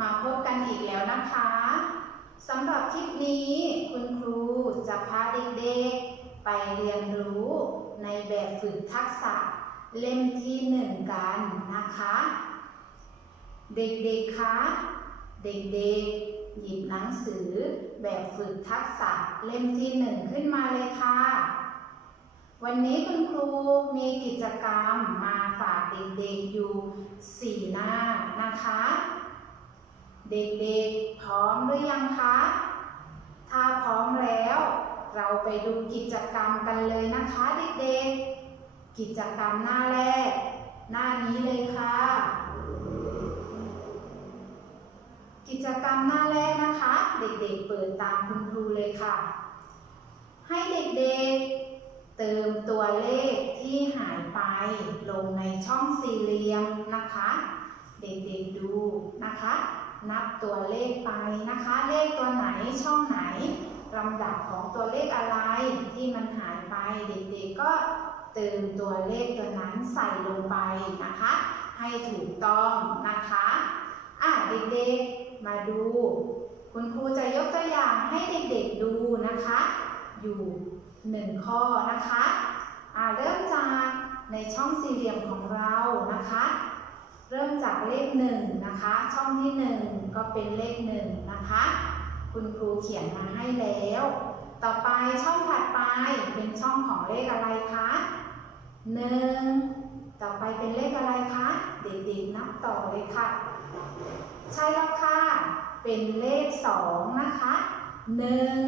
มาพบกันอีกแล้วนะคะสำหรับคลิปนี้คุณครูจะพาเด็กๆ ไปเรียนรู้ในแบบฝึกทักษะเล่มที่หนึ่งกันนะคะ เด็กๆคะเด็กๆ หยิบหนังสือแบบฝึกทักษะเล่มที่หนึ่งขึ้นมาเลยค่ะ วันนี้คุณครูมีกิจกรรมมาฝากเด็กๆอยู่สี่หน้านะคะ เด็กๆ พร้อมหรือยังคะ ถ้าพร้อมแล้ว เราไปดูกิจกรรมกันเลยนะคะเด็กๆ กิจกรรมหน้าแรก หน้านี้เลยค่ะ กิจกรรมหน้าแรกนะคะ เด็กๆ เปิดตามคุณครูเลยค่ะ ให้เด็กๆ เติมตัวเลขที่หายไปลงในช่องสี่เหลี่ยมนะคะ เด็กๆ ดูนะคะ นับตัวเลขไปนะคะ เลขตัวไหนช่องไหนลำดับของตัวเลขอะไรที่มันหายไปเด็กๆก็เติมตัวเลขตัวนั้นใส่ลงไปนะคะ ให้ถูกต้องนะคะอะเด็กๆมาดู คุณครูจะยกตัวอย่างให้เด็กๆดูนะคะ อยู่หนึ่งข้อนะคะอ่าเริ่มจากในช่องสี่เหลี่ยมของเรานะคะ เริ่มจากเลขหนึ่งนะคะ ช่องที่หนึ่งก็เป็นเลขหนึ่งนะคะ คุณครูเขียนมาให้แล้ว ต่อไปช่องถัดไปเป็นช่องของเลขอะไรคะหนึ่งต่อไปเป็นเลขอะไรคะเด็กๆนับต่อเลยค่ะ ใช่แล้วค่ะ เป็นเลขสองนะคะหนึ่ง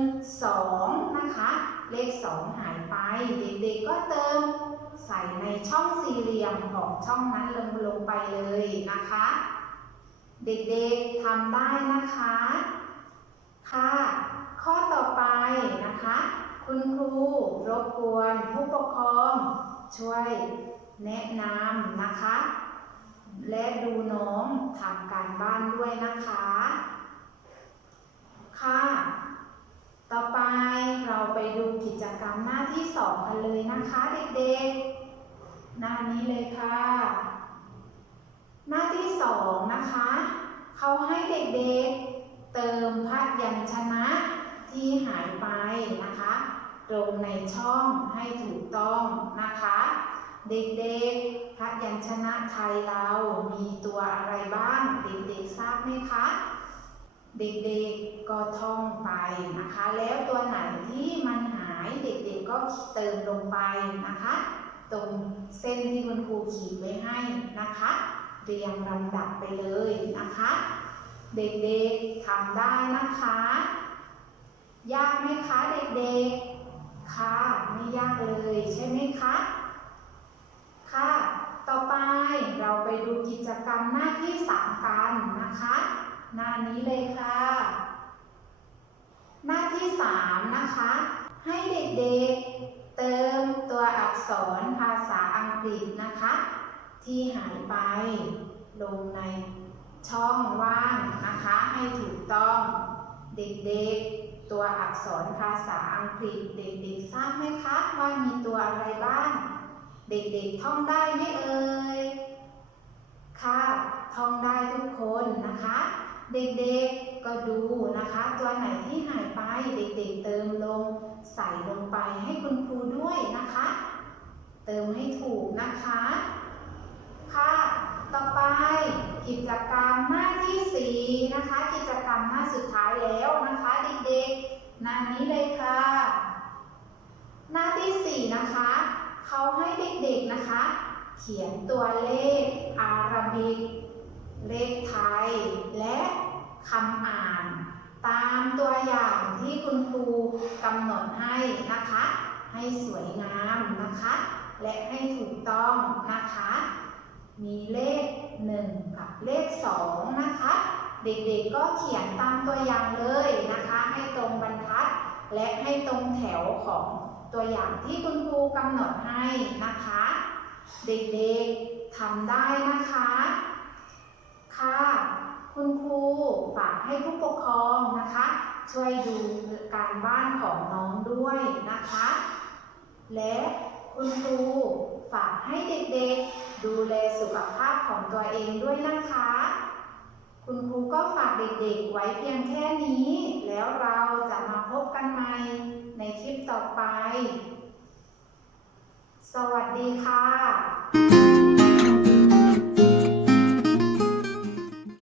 สองนะคะ เลขสองหายไป เด็กๆก็เติม ใส่ในช่องสี่เหลี่ยมของช่องนั้นลงลงไปเลยนะคะ เด็กๆทำได้นะคะ ค่ะ ข้อต่อไปนะคะ คุณครูรบกวนผู้ปกครองช่วยแนะนำนะคะ และดูน้องทำการบ้านด้วยนะคะ รรมหน้าที่สองกันเลยนะคะเด็กๆ หน้านี้เลยค่ะ หน้าที่สองนะคะ เขาให้เด็กๆ เติมพยัญชนะที่หายไปนะคะลงในช่องให้ถูกต้องนะคะ เด็กๆ พยัญชนะไทยเรามีตัวอะไรบ้าง เด็กๆ ทราบไหมคะเด็กๆ ก็ท่องไปนะคะ แล้วตัวไหนที่มันหาายเด็กๆก็เติมลงไปนะคะ ตรงเส้นที่คุณครูขีดไว้ให้นะคะ เรียงลำดับไปเลยนะคะ เด็กๆทำได้นะคะ ยากไหมคะเด็กๆ ค่ะไม่ยากเลยใช่ไหมคะ ค่ะ ต่อไปเราไปดูกิจกรรมหน้าที่สามกันนะคะ หน้านี้เลยค่ะ หน้าที่สามนะคะ ให้เด็กๆเติมตัวอักษรภาษาอังกฤษนะคะ ที่หายไปลงในช่องว่างนะคะให้ถูกต้อง เด็กๆ ตัวอักษรภาษาอังกฤษ เด็กๆทราบไหมคะว่ามีตัวอะไรบ้าง เด็กๆท่องได้ไหมเอ่ยค่ะท่องได้ทุกคนนะคะ เด็กๆก็ดูนะคะ ตัวไหนที่หายไปเด็กๆเติมลง ใส่ลงไปให้คุณครูด้วยนะคะ เติมให้ถูกนะคะ ค่ะ ต่อไปกิจกรรมหน้าที่สี่นะคะ กิจกรรมหน้าสุดท้ายแล้วนะคะเด็กๆหน้านี้เลยค่ะ หน้าที่สี่นะคะเขาให้เด็กๆนะคะ เขียนตัวเลขอาราบิก เลขไทย และคำอ่าน ตามตัวอย่างที่คุณครูกำหนดให้นะคะ ให้สวยงามนะคะ และให้ถูกต้องนะคะ มีเลข 1 กับเลข 2 นะคะ เด็กๆก็เขียนตามตัวอย่างเลยนะคะ ให้ตรงบรรทัด และให้ตรงแถวของตัวอย่างที่คุณครูกำหนดให้นะคะ เด็กๆทำได้นะคะค่ะ คุณครูฝากให้ผู้ปกครองนะคะ ช่วยดูการบ้านของน้องด้วยนะคะ และคุณครูฝากให้เด็กๆ ดูแลสุขภาพของตัวเองด้วยนะคะ คุณครูก็ฝากเด็กๆ ไว้เพียงแค่นี้ แล้วเราจะมาพบกันใหม่ในคลิปต่อไป สวัสดีค่ะ